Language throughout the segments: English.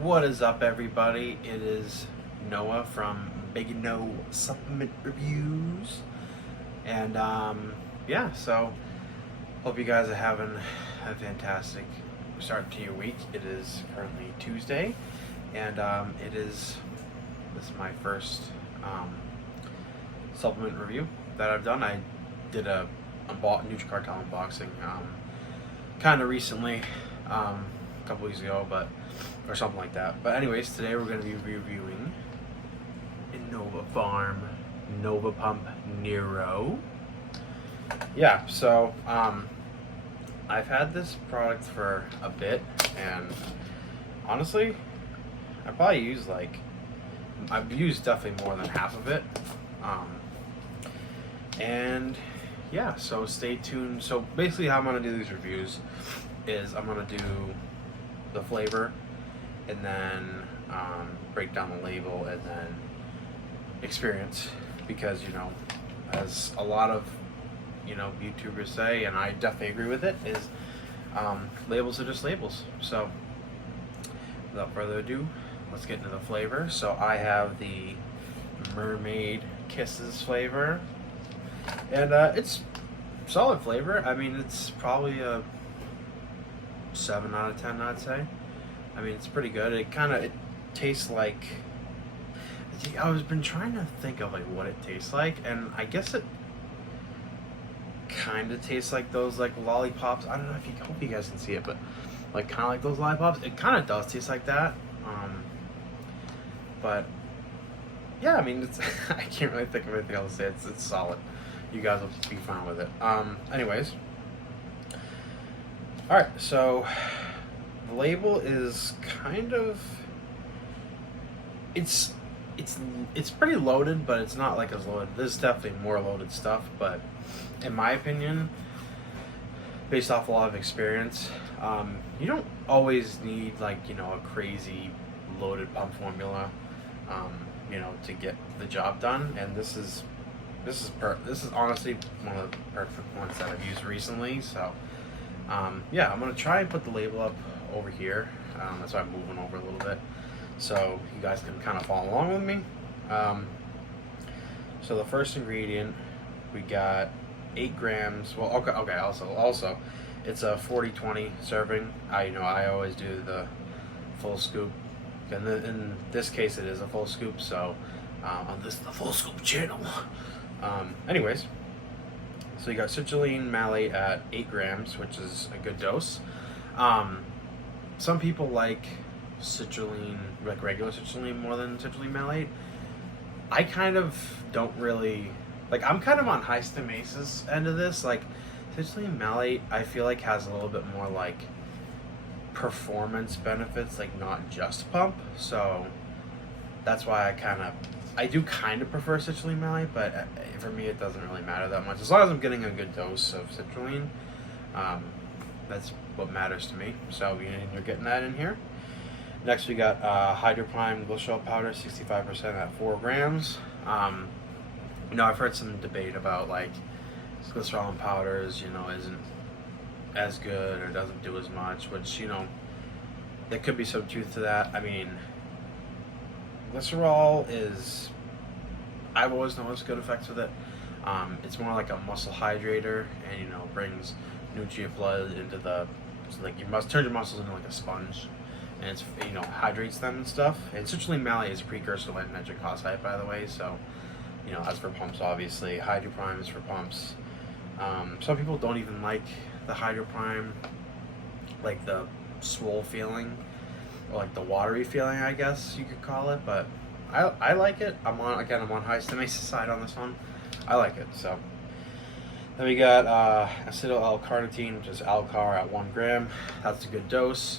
What is up, everybody? It is Noah from BIGNO Supplement Reviews, and yeah. So hope you guys are having a fantastic start to your week. It is currently Tuesday, and this is my first supplement review that I've done. I did a Nutricartel unboxing kind of recently. A couple weeks ago, or something like that. But anyways, today we're going to be reviewing InnovaPharm Nova Pump Neuro. Yeah, so I've had this product for a bit, and honestly, I've used definitely more than half of it. And yeah, so stay tuned. So basically how I'm going to do these reviews is I'm going to do the flavor, and then break down the label, and then experience, because as a lot of YouTubers say, and I definitely agree with it, is labels are just labels. So without further ado, let's get into the flavor. So I have the Mermaid Kisses flavor, and it's solid flavor. I mean, it's probably a 7 out of 10, I'd say. I mean, it's pretty good. It tastes like, I was been trying to think of like what it tastes like, and I guess it kind of tastes like those like lollipops. I don't know if you hope you guys can see it, but like kind of like those lollipops. It kind of does taste like that. But yeah, I mean, it's I can't really think of anything else to say. It's solid. You guys will be fine with it. Anyways. Alright, so the label is kind of, it's pretty loaded, but it's not like as loaded. There's definitely more loaded stuff, but in my opinion, based off a lot of experience, you don't always need like a crazy loaded pump formula, to get the job done. And this is honestly one of the perfect ones that I've used recently. So yeah, I'm going to try and put the label up over here. That's why I'm moving over a little bit, so you guys can kind of follow along with me. So the first ingredient, we got 8 grams. Well, okay. Also, it's a 40-20 serving. I always do the full scoop, and in this case, it is a full scoop. So on the full scoop channel. Anyways. So you got citrulline malate at 8 grams, which is a good dose. Some people like citrulline, like regular citrulline, more than citrulline malate. I kind of don't really, like, I'm kind of on high Stim-Ace's end of this. Like, citrulline malate, I feel like has a little bit more like performance benefits, like not just pump. So that's why I do kind of prefer citrulline malate, but for me it doesn't really matter that much. As long as I'm getting a good dose of citrulline, that's what matters to me. So you're getting that in here. Next we got Hydroprime glycerol powder, 65% at 4 grams. I've heard some debate about like glycerol powders, isn't as good or doesn't do as much, which there could be some truth to that. I mean, glycerol I've always noticed good effects with it. It's more like a muscle hydrator, and brings nutrient flood into you must turn your muscles into like a sponge, and it's hydrates them and stuff. And citrulline malate is a precursor to nitric oxide, by the way. So as for pumps, obviously Hydroprime is for pumps. Some people don't even like the Hydroprime, like the swole feeling, or like the watery feeling, I guess you could call it, but I like it. I'm on high Stim-Ace's side on this one. I like it. So then we got acetyl L-carnitine, which is Alcar at 1 gram. That's a good dose.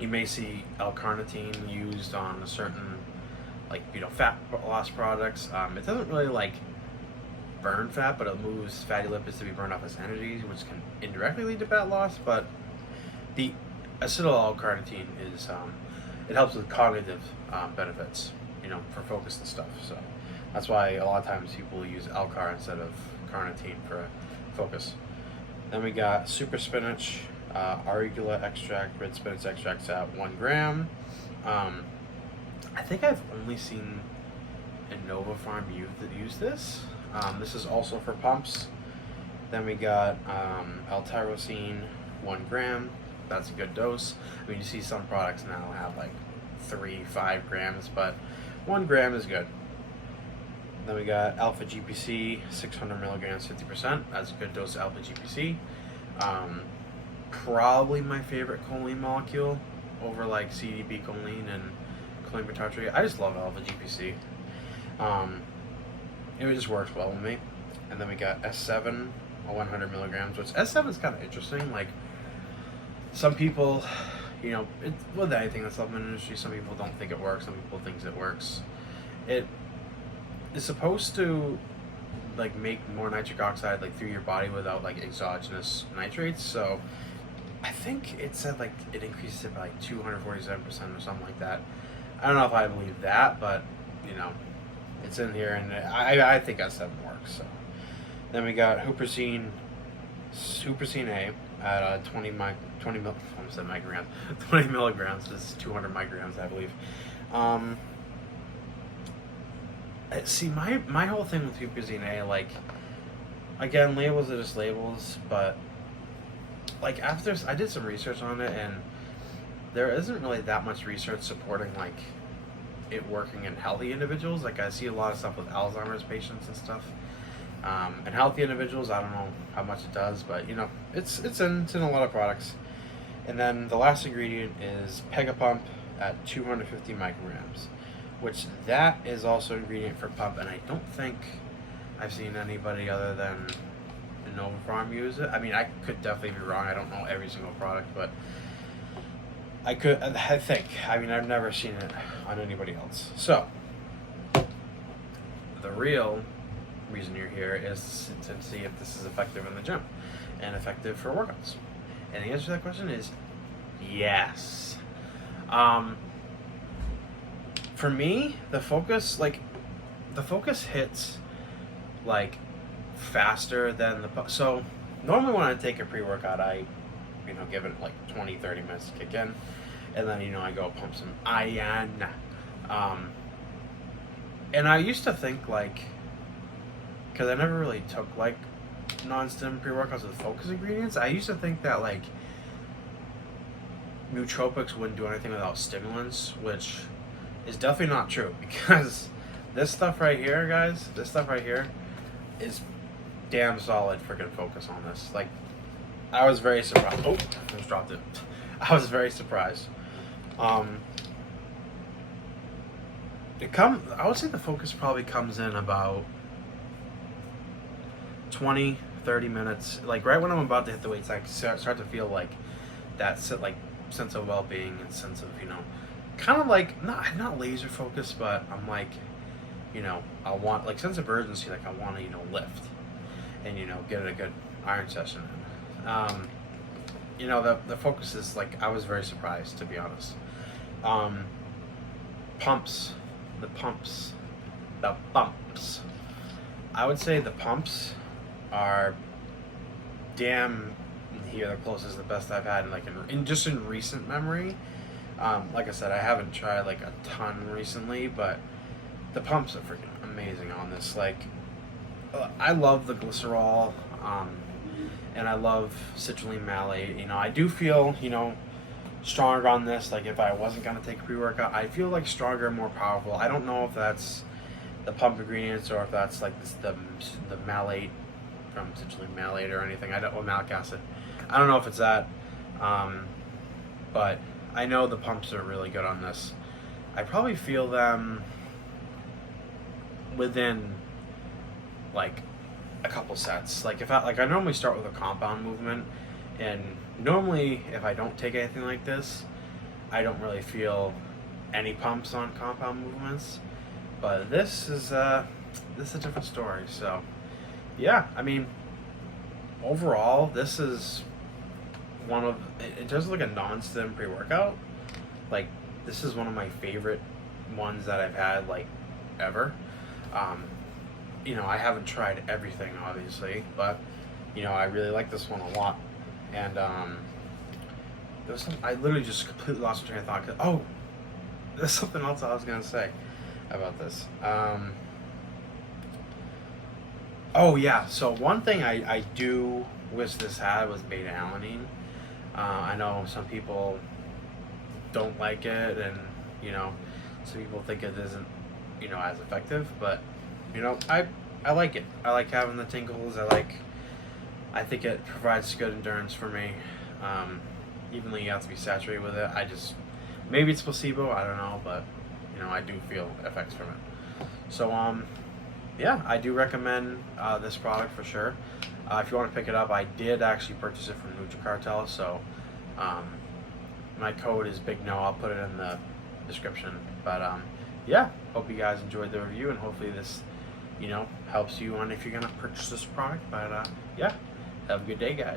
You may see L-carnitine used on a certain fat loss products. It doesn't really like burn fat, but it moves fatty lipids to be burned off as energy, which can indirectly lead to fat loss. But the acetyl L-carnitine is it helps with cognitive benefits, for focus and stuff. So that's why a lot of times people use Alcar instead of carnitine for focus. Then we got super spinach, Arugula extract, red spinach extracts at 1 gram. I think I've only seen InnovaPharm use this. This is also for pumps. Then we got L-tyrosine, 1 gram. That's a good dose. I mean, you see some products now have like 3-5 grams, but 1 gram is good. Then we got alpha GPC, 600 milligrams, 50%. That's a good dose of alpha GPC. Probably my favorite choline molecule over like CDB choline and choline bitartrate. I just love alpha GPC. It just works well with me. And then we got S7, 100 milligrams, which S7 is kind of interesting. Like, some people, you know, with anything in the supplement industry, some people don't think it works, some people think it works. It is supposed to like make more nitric oxide like through your body without like exogenous nitrates. So I think it said like it increases it by like 247% or something like that. I don't know if I believe that, but you know, it's in here, and I think S7 works. So then we got huperzine A at 20 micrograms. 20 milligrams. This is 200 micrograms, I believe. See, my whole thing with huperzine A, like, again, labels are just labels, but like after I did some research on it, and there isn't really that much research supporting like it working in healthy individuals. Like, I see a lot of stuff with Alzheimer's patients and stuff. And healthy individuals, I don't know how much it does, but you know, it's in a lot of products. And then the last ingredient is Pegapump at 250 micrograms, which that is also an ingredient for pump, and I don't think I've seen anybody other than InnovaPharm use it. I mean, I could definitely be wrong. I don't know every single product, but I think. I mean, I've never seen it on anybody else. So, the real reason you're here is to see if this is effective in the gym and effective for workouts. And the answer to that question is yes. For me, the focus hits like faster than so normally when I take a pre-workout, I give it like 20-30 minutes to kick in, and then I go pump some iron. And I used to think, like, because I never really took like non-stim pre-workouts with focus ingredients, I used to think that like nootropics wouldn't do anything without stimulants, which is definitely not true, because this stuff right here, guys, is damn solid freaking focus on this. Like, I was very surprised. Oh, I just dropped it. I was very surprised. I would say the focus probably comes in about 20-30 minutes. Like, right when I'm about to hit the weights, I start to feel like that sense of well-being and sense of, kind of like, not laser focus, but I'm like, I want, like, sense of urgency, like I want to, lift and, get a good iron session in. The focus is, like, I was very surprised, to be honest. Pumps. I would say the pumps are damn near the closest, the best I've had in recent memory. Like I said, I haven't tried like a ton recently, but the pumps are freaking amazing on this. Like, I love the glycerol, and I love citrulline malate. I do feel, stronger on this. Like, if I wasn't gonna take a pre-workout, I feel like stronger and more powerful. I don't know if that's the pump ingredients or if that's like the malate from citrulline malate or anything. Or malic acid. I don't know if it's that, but I know the pumps are really good on this. I probably feel them within like a couple sets. Like, if I normally start with a compound movement, and normally if I don't take anything like this, I don't really feel any pumps on compound movements. But this is a different story. So yeah, I mean, overall, this is in terms of like a non-stim pre-workout, like, this is one of my favorite ones that I've had, like, ever. I haven't tried everything, obviously, but I really like this one a lot. And there was some, I literally just completely lost my train of thought. Oh, there's something else I was gonna say about this. Oh yeah, so one thing I do wish this had was beta alanine. I know some people don't like it, and you know, some people think it isn't, you know, as effective. But you know, I like it. I like having the tingles. I think it provides good endurance for me. Even though you have to be saturated with it, maybe it's placebo. I don't know, but you know, I do feel effects from it. So yeah, I do recommend this product for sure. If you want to pick it up, I did actually purchase it from Nutricartel, so my code is BIGNO. I'll put it in the description. But yeah, hope you guys enjoyed the review, and hopefully this, you know, helps you on if you're gonna purchase this product. But yeah, have a good day, guys.